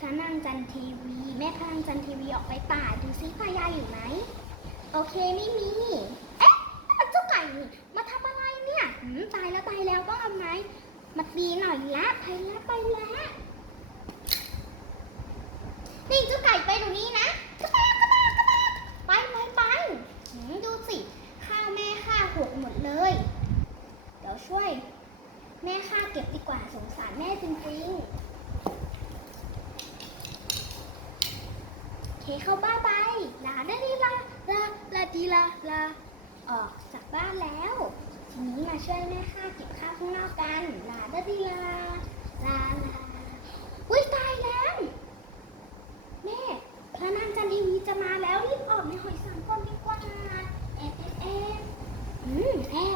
พระนางจันทีวี แม่พระนางจันทีวีออกไปป่าดูซิพายาอยู่ไหม โอเคไม่มี เอ๊ะนั่นมันเจ้าไก่นี่มาทำอะไรเนี่ยหืมตายแล้วตายแล้วต้องทำไงมมาตีหน่อยละไปแล้วไปแล้วนี่เจ้าไก่ไปตรงนี้นะกระแตกกระแตกกระแตกไปไปไปดูสิข้าวแม่ข้าหกหมดเลย เดี๋ยวช่วย แม่ข้าเก็บดีกว่าสงสารแม่จริงๆ เข้าบ้านไปลาเนาดีลาลาลาดีลาลาออกจากบ้านแล้ว ทีนี้มาช่วยแม่ข้าเก็บข้าวข้างนอกกันลานาดีลาลาลาอุ้ยตายแล้วแม่พระนางจันทีวีจะมาแล้วรีบออกในหอยสังก่อนดีกว่าเอบเอบเอบอืมแอบ